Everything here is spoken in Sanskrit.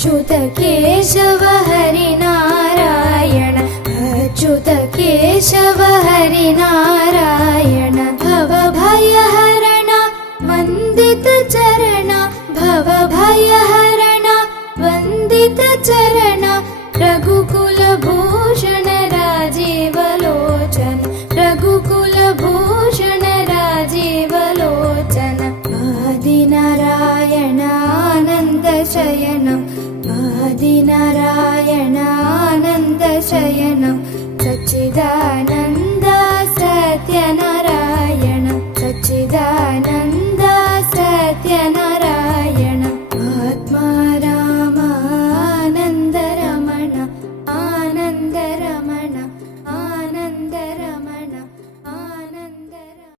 अच्युत केशव हरि नारायण अच्युत केशव हरि नारायण भव भयहरण वन्दित चरण भव भयहरण वन्दित चरण रघुकुल